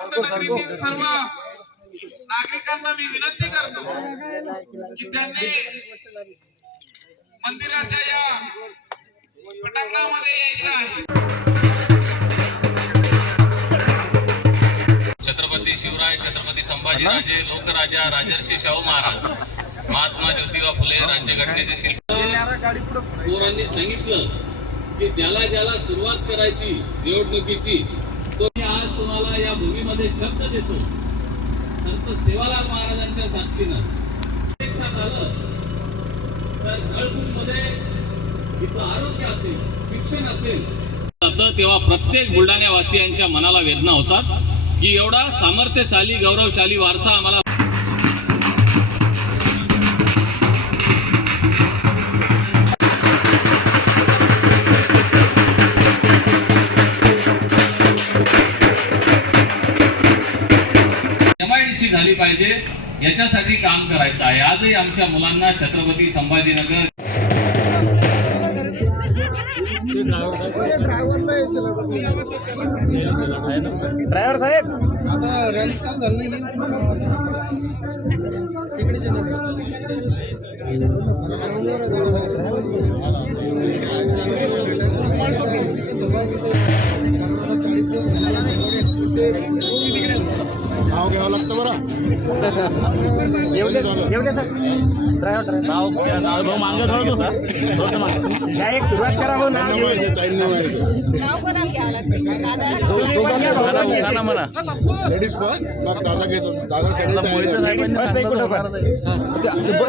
नगरीतील सर्व नागरिकांना मी विनंती करतो की त्यांनी मंदिराच्या या पटांगणामध्ये यायचं आहे. छत्रपती शिवराय छत्रपती संभाजीराजे लोकराजा राजर्षी शाहू महाराज महात्मा ज्योतिबा फुले राज्यघटनेचे शिल्प पोरांनी सांगितलं की ज्याला ज्याला सुरुवात करायची निवडणुकीची मध्ये शब्द देतो. संत सेवालाल महाराजांच्या साक्षीनं. प्रत्यक्षात आलं तर नळपूरमध्ये इथं आरोग्य असेल शिक्षण असेल. तेव्हा प्रत्येक बुलढाण्यावासियांच्या मनाला वेदना होतात की एवढा सामर्थ्यशाली गौरवशाली वारसा आम्हाला एमआयडीसी झाली पाहिजे याच्यासाठी काम करायचं आहे. आजही आमच्या मुलांना छत्रपती संभाजीनगर ड्रायव्हर साहेब. नाव घ्यावं लागतं बरं. सर. ड्रायव्हर भाऊ मागं थोडं मागं. एक सुरुवात करा भाऊ नाव लेडीज पण मग दादा घेतो. दादा.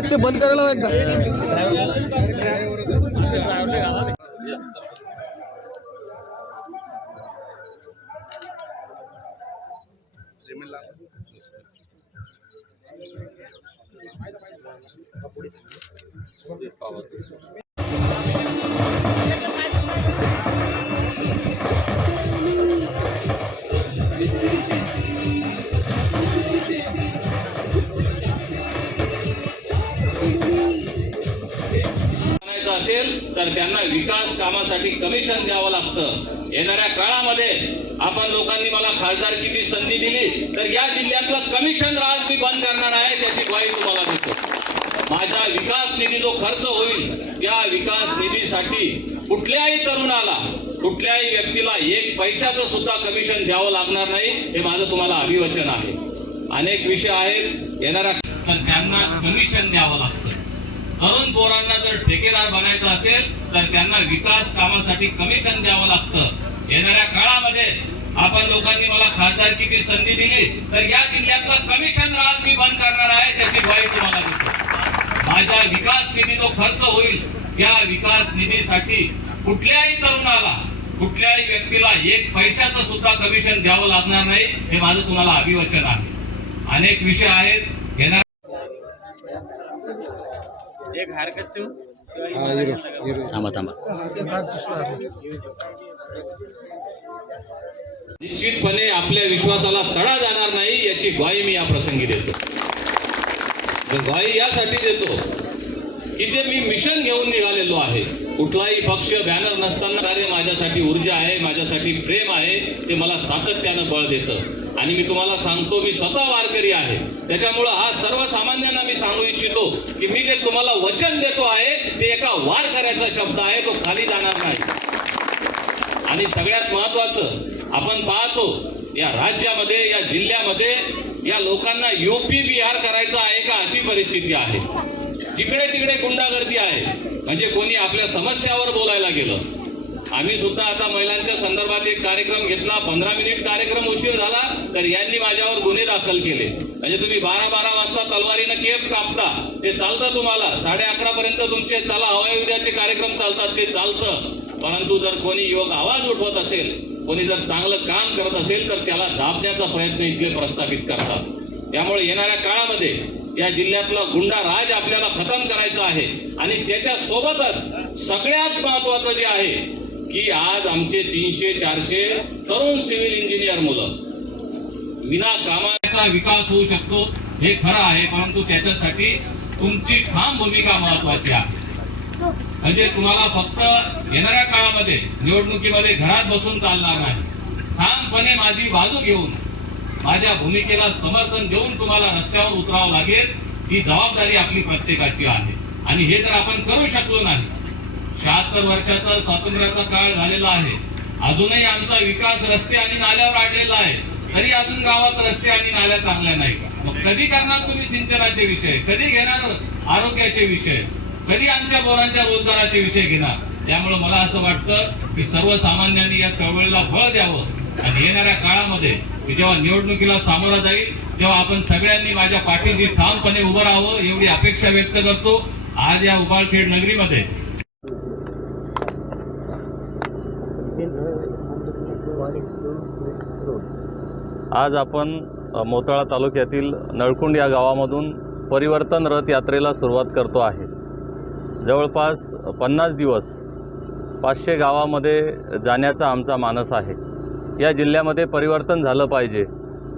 ते बंद करायला असेल तर त्यांना विकास कामासाठी कमिशन द्यावं लागतं. येणाऱ्या काळामध्ये आपण लोकांनी मला खासदारकीची संधी दिली तर या जिल्ह्यातलं कमिशन राज मी बंद करणार आहे त्याची ग्वाही तुम्हाला देतो. माझा विकास निधी जो खर्च होईल त्या विकास निधीसाठी कुठल्याही तरुणाला कुठल्याही व्यक्तीला एक पैशाचं सुद्धा कमिशन द्यावं लागणार नाही हे माझं तुम्हाला अभिवचन आहे. अनेक विषय आहेत येणाऱ्या पण त्यांना कमिशन द्यावं लागतं. तरुण पोरांना जर ठेकेदार बनायचं असेल तर त्यांना विकास कामासाठी कमिशन द्यावं लागतं. येणाऱ्या काळामध्ये आपण लोकांनी मला खासदारकीची संधी दिली तर या जिल्ह्यातलं कमिशन राज मी बंद करणार आहे त्याची ग्वाही तुम्हाला देतो. माझा विकास निधी जो खर्च होईल. त्या विकास निधीसाठी कुठल्याही तरुणाला कुठल्याही व्यक्तीला एक पैशाचं सुद्धा कमिशन द्यावं लागणार नाही हे माझं तुम्हाला अभिवचन आहे. अनेक विषय आहेत. येणार एक हरकत तू थांबा थांबा. निश्चितपणे आपल्या विश्वासाला तडा जाणार नाही याची ग्वाही मी या प्रसंगी देतो. ग्वाही यासाठी देतो की जे मी मिशन घेऊन निघालेलो आहे कुठलाही पक्ष बॅनर नसताना कार्य माझ्यासाठी ऊर्जा आहे माझ्यासाठी प्रेम आहे ते मला सातत्यानं बळ देतं. आणि मी तुम्हाला सांगतो मी स्वतः वारकरी आहे. त्याच्यामुळं हा सर्वसामान्यांना मी सांगू इच्छितो की मी जे तुम्हाला वचन देतो आहे ते एका वारकऱ्याचा शब्द आहे तो खाली जाणार नाही. आणि सगळ्यात महत्वाचं आपण पाहतो या राज्यामध्ये या जिल्ह्यामध्ये या लोकांना युपी बिहार करायचं आहे का अशी परिस्थिती आहे. जिकडे तिकडे गुंडागर्दी आहे. म्हणजे कोणी आपल्या समस्यावर बोलायला गेलं. आम्ही सुद्धा आता महिलांच्या संदर्भात एक कार्यक्रम घेतला. पंधरा मिनिट कार्यक्रम उशीर झाला तर यांनी माझ्यावर गुन्हे दाखल केले. म्हणजे तुम्ही बारा बारा वाजता तलवारीनं केप कापता. ते चालतं तुम्हाला. साडे अकरा पर्यंत तुमचे चला हवाई उद्याचे कार्यक्रम चालतात. ते चालतं. परंतु जर कोणी योग आवाज उठवत असेल कोणी जर चांगलं काम करत असेल तर त्याला दाबण्याचा प्रयत्न इथले प्रस्थापित करतात. त्यामुळे येणाऱ्या काळामध्ये या जिल्ह्यातला गुंडा राज आपल्याला खतम करायचा आहे. आणि त्याच्या सोबतच सगळ्यात महत्वाचं जे आहे की आज आमचे तीनशे चारशे तरुण सिव्हिल इंजिनियर मुलं विना कामाचा विकास होऊ शकतो हे खरं आहे परंतु त्याच्यासाठी तुमची ठाम भूमिका महत्वाची आहे. म्हणजे तुम्हाला फक्त येणाऱ्या काळामध्ये निवडणुकीमध्ये घरात बसून चालणार नाही. ठामपणे माझी बाजू घेऊन माझ्या भूमिकेला समर्थन देऊन तुम्हाला रस्त्यावर उतरावं लागेल ही जबाबदारी आपली प्रत्येकाची आहे. आणि हे जर आपण करू शकलो नाही शहात्तर वर्षाचा स्वातंत्र्याचा काळ झालेला आहे. अजूनही आमचा विकास रस्ते आणि नाल्यावर आडलेला आहे. तरी अजून गावात रस्ते आणि नाल्या चांगल्या नाही. का मग कधी करणार तुम्ही सिंचनाचे विषय? कधी घेणार आरोग्याचे विषय? कधी आमच्या पोरांच्या रोजगाराचे विषय घेणार? त्यामुळे मला असं वाटतं की सर्वसामान्यांनी या चळवळीला बळ द्यावं. आणि येणाऱ्या काळामध्ये मी जेव्हा निवडणुकीला सामोरा जाईल तेव्हा आपण सगळ्यांनी माझ्या पाठीशी ठामपणे उभं राहावं एवढी अपेक्षा व्यक्त करतो. आज या उबाळखेड नगरीमध्ये आज आपण मोताळा तालुक्यातील नळकुंड या गावामधून परिवर्तन रथ यात्रेला सुरुवात करतो आहे. जवळपास पन्नास दिवस पाचशे गावामध्ये जाण्याचा आमचा मानस आहे. या जिल्ह्यामध्ये परिवर्तन झालं पाहिजे.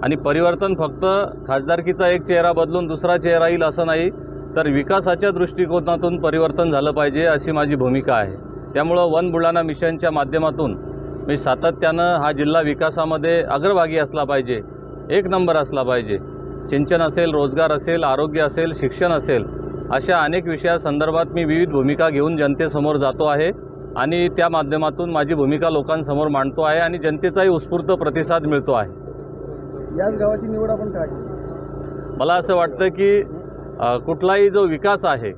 आणि परिवर्तन फक्त खासदारकीचा एक चेहरा बदलून दुसरा चेहरा येईल असं नाही तर विकासाच्या दृष्टिकोनातून परिवर्तन झालं पाहिजे अशी माझी भूमिका आहे. त्यामुळं वन बुलढाणा मिशनच्या माध्यमातून मी सातत्यानं हा जिल्हा विकासामध्ये अग्रभागी असला पाहिजे एक नंबर असला पाहिजे. सिंचन असेल रोजगार असेल आरोग्य असेल शिक्षण असेल अशा अनेक विषयासंदर्भात मी विविध भूमिका घेऊन जनतेसमोर जातो आहे आणि त्या माध्यमातून माझी भूमिका लोकांसमोर मांडतो आहे आणि जनतेचाही उत्स्फूर्त प्रतिसाद मिळतो आहे. याच गावाची निवड आपण काय? मला असं वाटतं की कुठलाही जो विकास आहे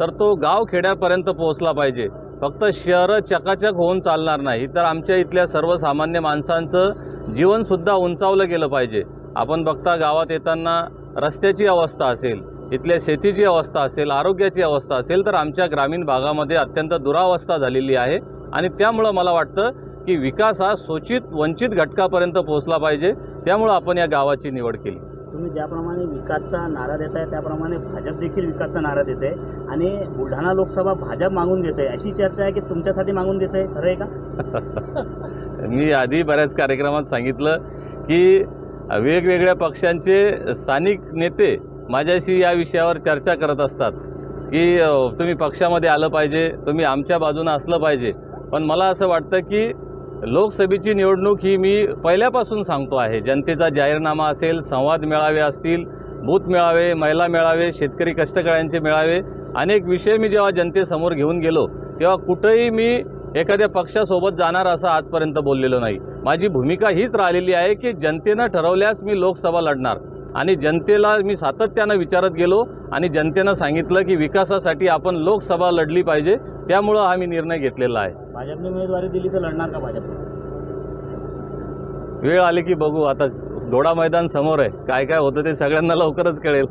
तर तो गाव खेड्यापर्यंत पोहोचला पाहिजे. फक्त शहरं चकाचक होऊन चालणार नाही तर आमच्या इथल्या सर्वसामान्य माणसांचं जीवनसुद्धा उंचावलं गेलं पाहिजे. आपण बघता गावात येताना रस्त्याची अवस्था असेल इथल्या शेतीची अवस्था असेल आरोग्याची अवस्था असेल तर आमच्या ग्रामीण भागामध्ये अत्यंत दुरावस्था झालेली आहे. आणि त्यामुळं मला वाटतं की विकास हा शोषित वंचित घटकापर्यंत पोहोचला पाहिजे. त्यामुळं आपण या गावाची निवड केली. तुम्ही ज्याप्रमाणे विकासचा नारा देताय त्याप्रमाणे भाजप देखील विकासचा नारा देते. आणि बुलढाणा लोकसभा भाजप मागून देते अशी चर्चा आहे की तुमच्यासाठी मागून देते खरं आहे का? मी आधी बऱ्याच कार्यक्रमात सांगितलं की वेगवेगळ्या पक्षांचे स्थानिक नेते माझ्याशी या विषयावर चर्चा करत असतात की तुम्ही पक्षामध्ये आलं पाहिजे तुम्ही आमच्या बाजूनं असलं पाहिजे. पण मला असं वाटतं की लोकसभेची निवडणूक ही मी पहिल्यापासून सांगतो आहे. जनतेचा जाहीरनामा असेल संवाद मेळावे असतील बूथ मेळावे महिला मेळावे शेतकरी कष्टकऱ्यांचे मेळावे अनेक विषय मी जेव्हा जनतेसमोर घेऊन गेलो तेव्हा कुठंही मी एखाद्या पक्षासोबत जाणार असं आजपर्यंत बोललेलो नाही. माझी भूमिका हीच राहिलेली आहे की जनतेनं ठरवल्यास मी लोकसभा लढणार. आणि जनतेला मी सातत्यानं विचारत गेलो आणि जनतेनं सांगितलं की विकासासाठी आपण लोकसभा लढली पाहिजे त्यामुळं हा मी निर्णय घेतलेला आहे. भाजपने उमेदवारी दिली तर लढणार का भाजप? वेळ आली की बघू आता घोडा मैदान समोर आहे. काय काय होतं ते सगळ्यांना लवकरच कळेल.